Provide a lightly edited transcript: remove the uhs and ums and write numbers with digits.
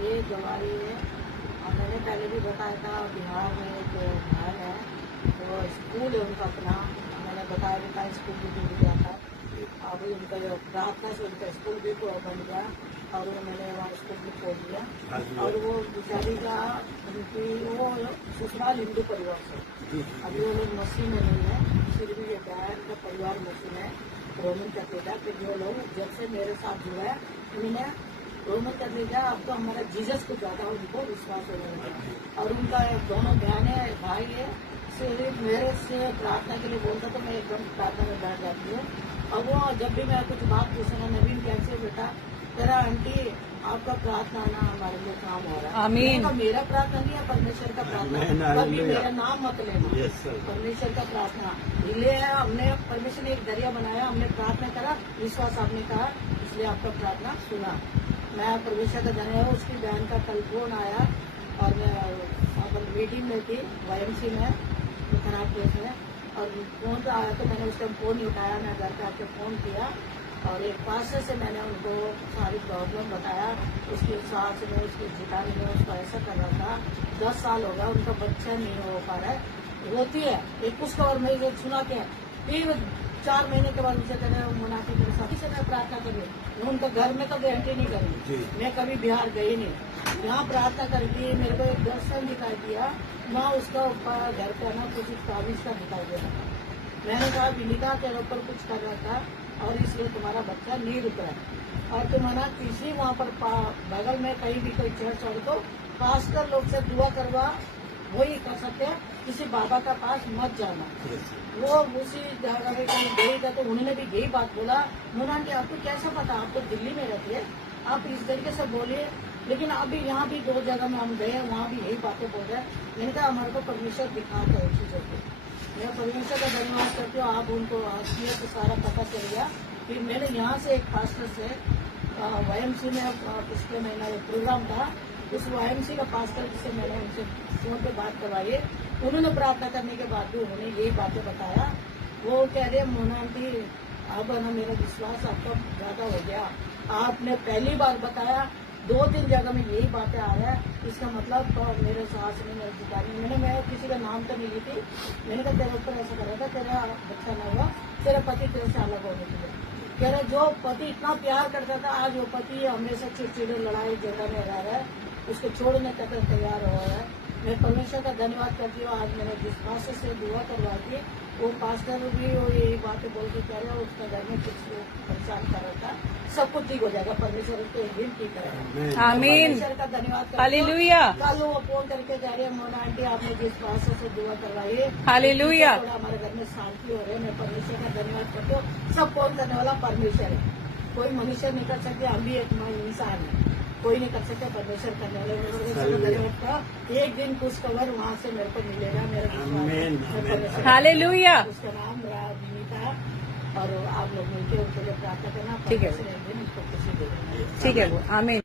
ये गवाही है। और मैंने पहले भी बताया था, बिहार में एक घर है, वो स्कूल है उनका अपना। मैंने बताया उनका स्कूल भी टूट गया था, अब उनका जो प्रार्थना से उनका स्कूल भी बन गया और मैंने वहाँ स्कूल भी खोल दिया। और वो बेचारी का उनकी वो ससुराल हिंदू परिवार से, अभी वो लोग मसीह में नहीं है, फिर भी ये बहन का परिवार मसीह में रोमन कैथोलिक। फिर जो लोग जब से मेरे साथ जुड़ा है उन्होंने रोमन कैथोलिक, अब तो हमारा जीसस को ज्यादा उनको विश्वास होने लगा। और उनका दोनों बहन है, भाई है, सिर्फ मेरे से प्रार्थना के लिए बोलता तो मैं एकदम प्रार्थना में बैठ जाती हूँ। और वो जब भी मैं कुछ बात पूछना, नवीन कैसे बेटा तेरा आंटी आपका प्रार्थना ना हमारे लिए काम हो रहा है। आमीन। मेरा प्रार्थना नहीं है, परमेश्वर का प्रार्थना, कभी मेरा नाम मत लेना। परमेश्वर का प्रार्थना इसलिए हमने, परमेश्वर ने एक दरिया बनाया, हमने प्रार्थना करा, विश्वास आपने कहा, इसलिए आपका प्रार्थना सुना। मैं परमेश्वर का धन्यवाद। उसकी बहन का कल फोन आया और मैं वहाँ पर मीटिंग में थी YMC में, खराब केस में, और फोन तो आया तो मैंने उस टाइम फोन नहीं उठाया। मैं घर पे आके फोन किया और एक पास्टर से मैंने उनको सारी प्रॉब्लम बताया। उसकी सास में, उसकी जितानी में उसको ऐसा कर रहा था, 10 साल हो गया, उनका बच्चा नहीं हो पा रहा है, रोती है एक उसका। और मैं ये सुना के फिर 4 महीने के बाद उसे कहने मना के मेरे साथी से मैं प्रार्थना करी, मैं उनका घर में तो गारंटी नहीं करी, मैं कभी बिहार गई नहीं, यहाँ प्रार्थना करी। मेरे को एक दर्शन दिखाई दिया, वहाँ उसका ऊपर घर पे ना कुछ ताबीज का दिखाई दे रहा था। मैंने कहा विनीता तेरे ऊपर कुछ कर रहा था और इसलिए तुम्हारा बच्चा नहीं रुक रहा है। और तुम्हारा किसी वहाँ पर बगल में कहीं भी कोई चर्च हो तो पास्टर लोग से दुआ करवा, वही कर सकते हैं, किसी बाबा का पास मत जाना। वो उसी जगह पे कहीं गई था तो उन्होंने भी यही बात बोला। मोना आंटी आपको कैसा पता, आप तो दिल्ली में रहती है, आप इस तरीके से बोलिए। लेकिन अभी यहाँ भी 2 जगह में हम गए हैं, वहाँ भी यही बातें बोल रहे हैं। मैंने कहा हमारे को परमेश्वर दिखाता है चीजों को। मैं परमेश्वर का धन्यवाद करती हूँ, आप उनको असलियत सारा पता चल गया। फिर मैंने यहाँ से एक पास्टर से YMC में पिछले महीना एक प्रोग्राम था, उस YMC का पास्टर से मैंने उनसे फोन पे बात करवाई। उन्होंने प्रार्थना करने के बाद भी उन्होंने यही बातें बताया। वो कह रहे मोना आंटी अब ना मेरा विश्वास आपका ज्यादा हो गया, आपने पहली बार बताया, 2-3 जगह में यही बातें आ रहा है, इसका मतलब तो मेरे सास ने, मेरे जितानी, मैं किसी का नाम तो नहीं ली थी। मैंने कहा तेरे ऊपर ऐसा करा था, तेरा बच्चा न हुआ, तेरा पति तेरे से अलग होने के लिए। कह रहे जो पति इतना प्यार करता था, आज वो पति हमेशा चिड़चिड़े लड़ाई झगड़ा में रह रहा है, उसको छोड़ने तक तैयार हो रहा है। मैं परमेश्वर का धन्यवाद करती हूँ। आज मैंने जिस पास्टर से दुआ करवा दी, वो पास्टर भी वो यही बातें बोल के कह रहे हैं, उसका घर में कुछ परेशान कर रहा था, सब कुछ ठीक हो जाएगा, परमेश्वर उसको एक दिन ठीक करेगा। आमीन। परमेश्वर का धन्यवाद। हालेलुया। कल वो फोन करके कह रहे हैं मोना आंटी आपने जिस पास्टर से दुआ करवाई है, हालेलुया, थोड़ा हमारे घर में शांति हो रही है। मैं परमेश्वर का धन्यवाद करती हूँ। सब फोन करने वाला परमेश्वर है, कोई मनुष्य नहीं कर सकते, हम भी एक इंसान है, कोई नहीं कर सकता, परमेश्वर करने वाले। एक दिन कुछ खबर वहाँ से मेरे को मिलेगा, मेरा हालेलुया। उसका नाम विनीता, और आप लोग मिलकर उनके लिए प्रार्थना करना। ठीक है, एक दिन उसको खुशी दे देना। ठीक है, आमीन।